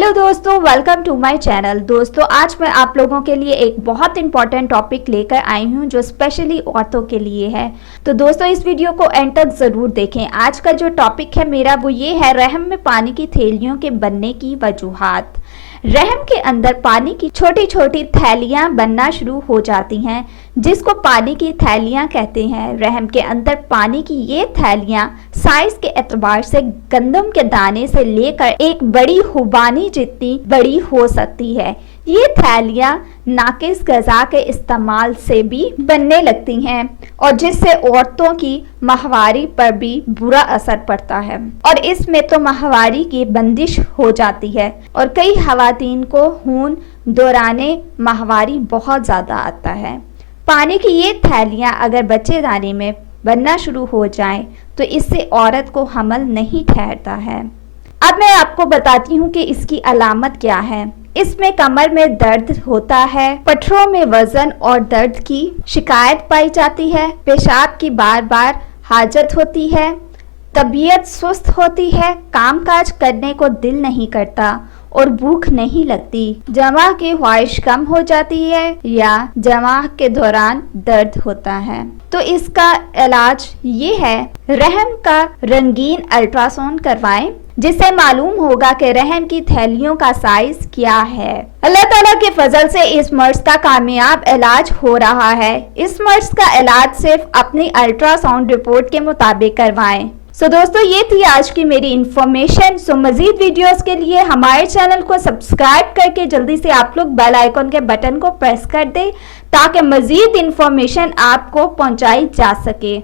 Hello दोस्तों, welcome to my channel. दोस्तों, आज मैं आप लोगों के लिए एक बहुत इंपॉर्टेंट टॉपिक लेकर आई हूं जो स्पेशली औरतों के लिए है। तो दोस्तों, इस वीडियो को एंड तक ज़रूर देखें। आज का जो टॉपिक है मेरा वो ये है रहम में पानी की थैलियों के बनने की वजूहात। रहम के अंदर पानी की छोटी छोटी थैलियां बनना शुरू हो जाती हैं जिसको पानी की थैलियां कहते हैं। रहम के अंदर पानी की ये थैलियां साइज के एतबार से गंदम के दाने से लेकर एक बड़ी खुबानी जितनी बड़ी हो सकती है। ये थैलियां नाकिस गज़ा के इस्तेमाल से भी बनने लगती हैं और जिससे औरतों की माहवारी पर भी बुरा असर पड़ता है और इसमें तो माहवारी की बंदिश हो जाती है और कई खवातीन को खून दौराने माहवारी बहुत ज़्यादा आता है। पानी की ये थैलियां अगर बच्चेदानी में बनना शुरू हो जाएं तो इससे औरत को हमल नहीं ठहरता है। अब मैं आपको बताती हूँ कि इसकी अलामत क्या है। इसमें कमर में दर्द होता है, पट्ठों में वजन और दर्द की शिकायत पाई जाती है, पेशाब की बार बार हाजत होती है, तबीयत सुस्त होती है, कामकाज करने को दिल नहीं करता और भूख नहीं लगती, जमा की ख्वाहिश कम हो जाती है या जमा के दौरान दर्द होता है। तो इसका इलाज ये है, रहम का रंगीन अल्ट्रासाउंड करवाएं जिससे मालूम होगा कि रहम की थैलियों का साइज क्या है। अल्लाह ताला के फजल से इस मर्ज का कामयाब इलाज हो रहा है। इस मर्ज का इलाज सिर्फ अपनी अल्ट्रासाउंड रिपोर्ट के मुताबिक करवाएं। दोस्तों, ये थी आज की मेरी इन्फॉर्मेशन। मजीद वीडियोस के लिए हमारे चैनल को सब्सक्राइब करके जल्दी से आप लोग बेल आइकन के बटन को प्रेस कर दें ताकि मजीद इन्फॉर्मेशन आपको पहुंचाई जा सके।